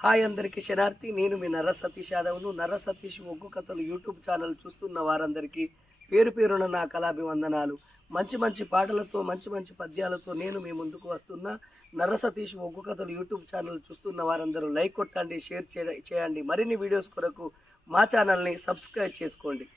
Hi అందరికీ శనార్థి. నేను మీ నర్ర సతీష్ యాదవ్ను. నర్ర సతీష్ ఒగ్గు కథలు యూట్యూబ్ ఛానల్ చూస్తున్న వారందరికీ పేరు పేరున నా కళాభివందనాలు. మంచి మంచి పాటలతో మంచి మంచి పద్యాలతో నేను మీ ముందుకు వస్తున్న నర్ర సతీష్ ఒగ్గు కథలు యూట్యూబ్ ఛానల్ చూస్తున్న వారందరూ లైక్ కొట్టండి, షేర్ చేయండి. మరిన్ని వీడియోస్ కొరకు మా ఛానల్ని సబ్స్క్రైబ్ చేసుకోండి.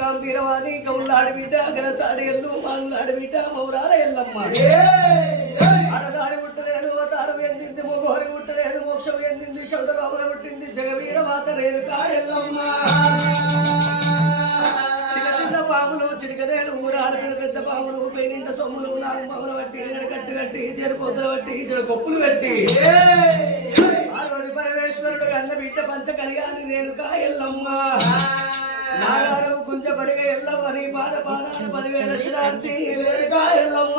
గంభీరవాది కౌలాడి బిడ్డ గలసాడి ఎల్లు మాట్లాడి బిడ్డ మౌరాల ఎల్లమ్మ ఆడదాడి పుట్టలేదు అవతారం ఎందింది మొగోరి పుట్టలేదు మోక్షం ఎందింది శబ్ద బాబుల పుట్టింది జగవీర మాత రేణుకా ఎల్లమ్మ చిన్న చిన్న పాములు చిరికనేలు ఊరాలు పెద్ద పాములు పేనింట సొమ్ములు నాలుగు పాములు బట్టి కట్టు కట్టి చెరుపోతులు బట్టి చెడు గొప్పులు పెట్టి పార్వతి పరమేశ్వరుడు అన్న బిడ్డ పంచ కలిగాని రేణుకా ఎల్లమ్మ నాగారము కుంచబడిగా ఎల్లమ్మని పాద పాదాలు 10,000 శరార్థి ఎల్లమ్మ